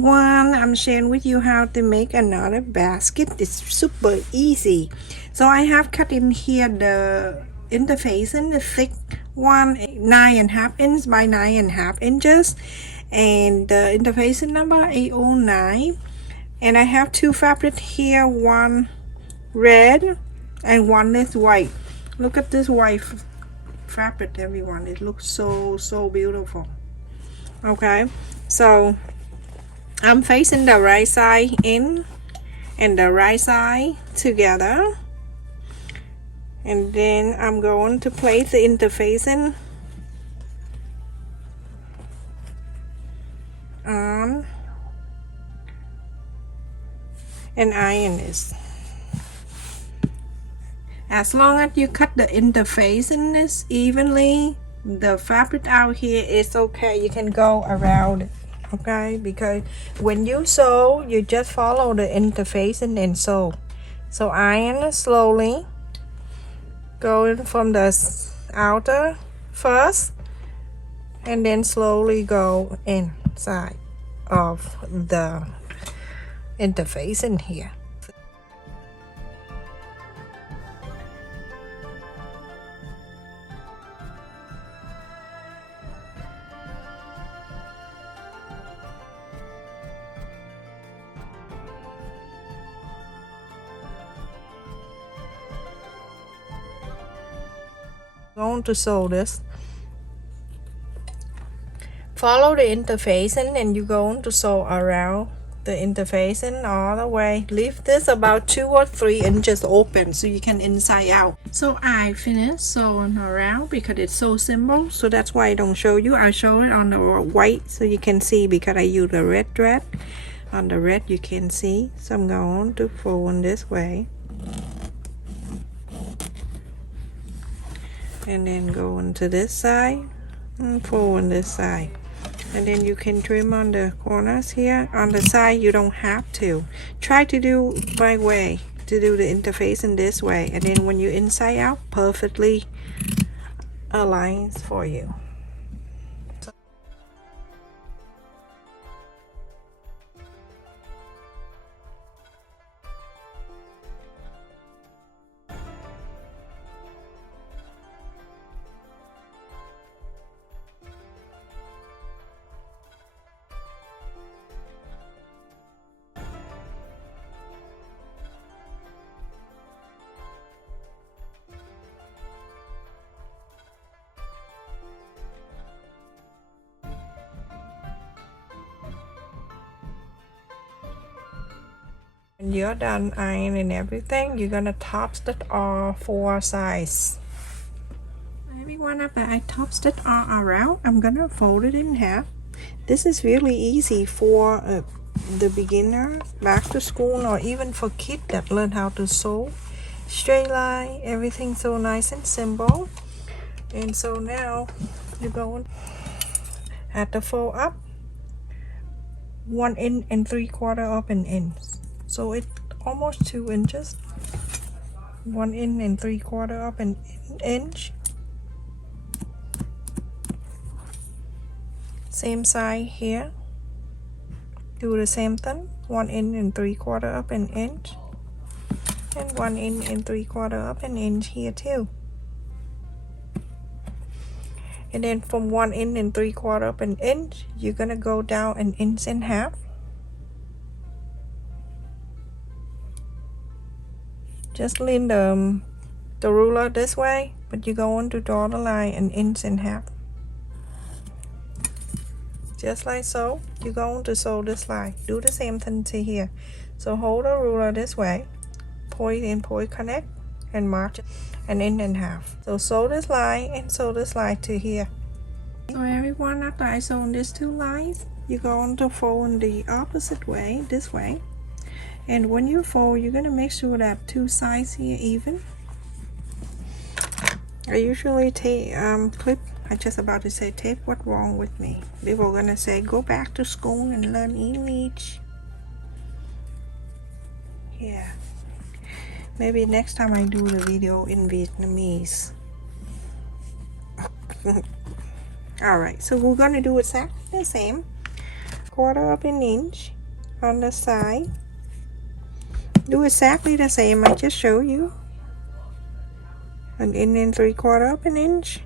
everyone, I'm sharing with you how to make another basket. It's super easy. So I have cut in here the interface in the thick one, 9.5 inches by 9.5 inches, and the interface number 809. And I have two fabric here, one red and one is white. Look at this white fabric, everyone. It looks so beautiful. Okay, so I'm facing the right side in and the right side together, and then I'm going to place the interfacing on and iron this. As long as you cut the interfacing this evenly, the fabric out here is okay. You can go around it, okay? Because when you sew, you just follow the interfacing and sew. So iron slowly, going from the outer first, and then slowly go inside of the interfacing here. Going to sew this, follow the interfacing, and you're going to sew around the interfacing all the way. Leave this about 2 or 3 inches open so you can inside out. So I finished sewing around because it's so simple, so that's why I don't show you. I show it on the white so you can see, because I use the red thread. On the red you can see. So I'm going to fold this way and then go into this side and fold on this side, and then you can trim on the corners here. On the side you don't have to. Try to do my way, to do the interface in this way, and then when you inside out, perfectly aligns for you. When you're done ironing everything, you're gonna top stitch all 4 sides. Everyone, after I top stitch all around, I'm gonna fold it in half. This is really easy for the beginner, back to school, or even for kids that learn how to sew. Straight line, everything so nice and simple. And so now you're going at the fold up, 1 3/4 of an inch. So it's almost 2 inches. 1 3/4 of an inch. Same side here. Do the same thing. 1 3/4 of an inch. And 1 3/4 of an inch here too. And then from 1 3/4 of an inch, you're gonna go down 1.5 inches. Just lean the ruler this way, but you're going to draw the line 1.5 inches. Just like so. You're going to sew this line. Do the same thing to here. So hold the ruler this way, point and point connect, and mark 1.5 inches. So sew this line and sew this line to here. So everyone, after I sew these 2 lines, you're going to fold the opposite way, this way. And when you fold, you're going to make sure that 2 sides here even. I usually take clip. I just about to say tape. What's wrong with me? People are going to say go back to school and learn English. Yeah. Maybe next time I do the video in Vietnamese. Alright, so we're going to do exactly the same. 3/4 of an inch on the side. Do exactly the same I just showed you. 1 and 3/4 of an inch,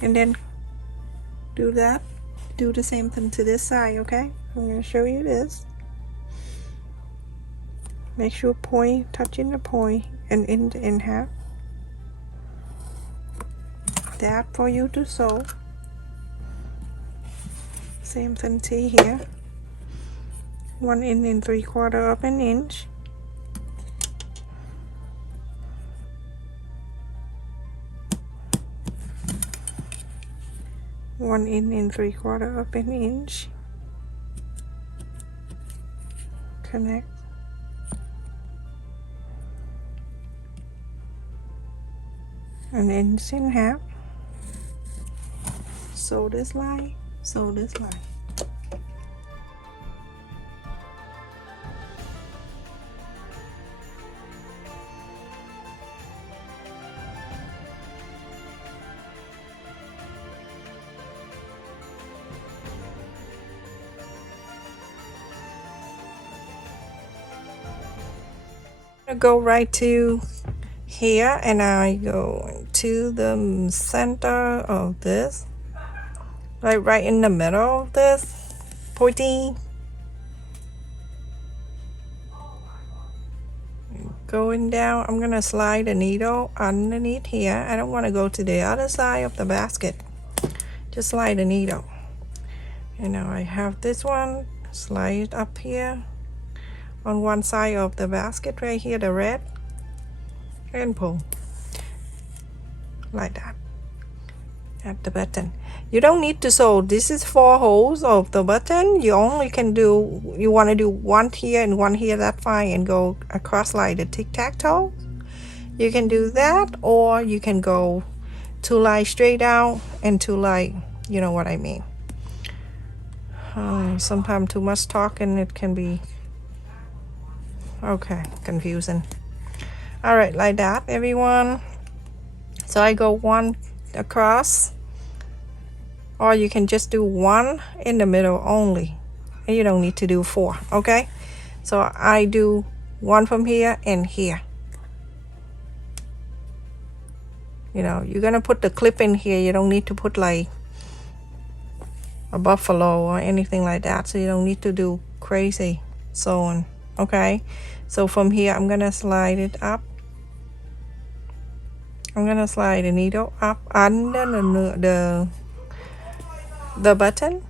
and then do that. Do the same thing to this side. Okay, I'm going to show you this. Make sure point touching the point and in half. That for you to sew. Same thing to here. 1 and 3/4 of an inch. One and 3/4 of an inch. Connect. An inch in half. Sew this line. Sew this line. I go right to here, and I go to the center of this, like right in the middle of this pointy. Going down, I'm gonna slide the needle underneath here. I don't want to go to the other side of the basket. Just slide the needle. And now I have this one, slide up here on one side of the basket right here, the red, and pull like that at the button. You don't need to sew. This is 4 holes of the button. You only can do, you want to do one here and one here, that's fine, and go across like the tic-tac-toe. You can do that, or you can go 2 lines straight out and 2 lines, you know what I mean. Sometimes too much talking, it can be confusing. All right, like that, everyone. So I go 1 across, or you can just do 1 in the middle only, and you don't need to do 4. Okay, so I do 1 from here and here. You know, you're gonna put the clip in here. You don't need to put like a buffalo or anything like that, so you don't need to do crazy sewing. Okay, so from here I'm gonna slide it up. I'm gonna slide the needle up under the button.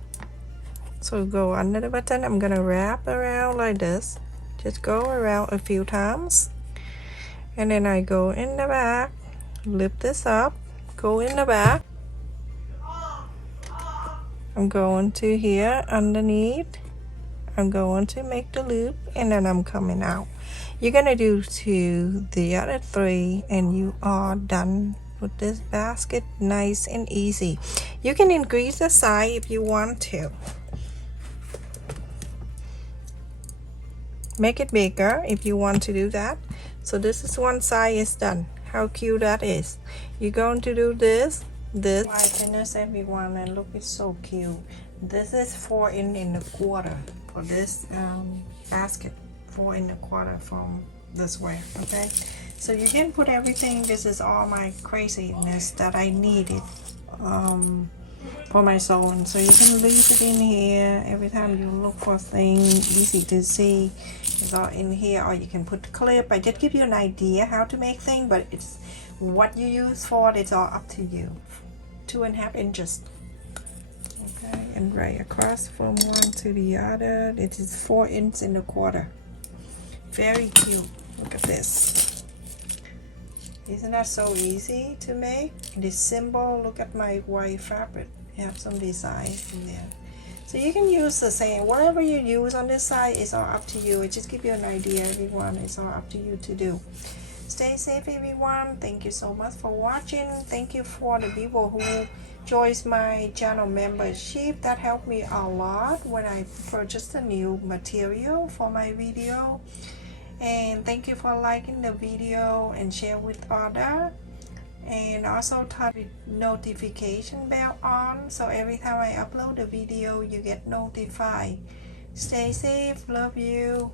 So go under the button. I'm gonna wrap around like this. Just go around a few times, and then I go in the back, lift this up, go in the back. I'm going to here underneath. I'm going to make the loop, and then I'm coming out. You're gonna do to the other 3, and you are done with this basket. Nice and easy. You can increase the size if you want to. Make it bigger if you want to do that. So this is one side is done. How cute that is. You're going to do this. My goodness, everyone, and look, it's so cute. This is 4 1/4 for this basket. 4 1/4 from this way. Okay, so you can put everything. This is all my craziness that I needed for my sewing. So you can leave it in here every time you look for things easy to see. It's all in here, or you can put the clip. I just give you an idea how to make things, but it's what you use for it. It's all up to you. 2 1/2 inches. Okay, and right across from one to the other, it is 4 1/4. Very cute. Look at this. Isn't that so easy to make? It is simple. Look at my white fabric. I have some designs in there. So you can use the same, whatever you use on this side is all up to you. It just give you an idea, everyone. It's all up to you to do. Stay safe, everyone. Thank you so much for watching. Thank you for the people who joins my channel membership. That helped me a lot when I purchased a new material for my video. And thank you for liking the video and share with others. and also turn the notification bell on so every time I upload a video you get notified. Stay safe, love you.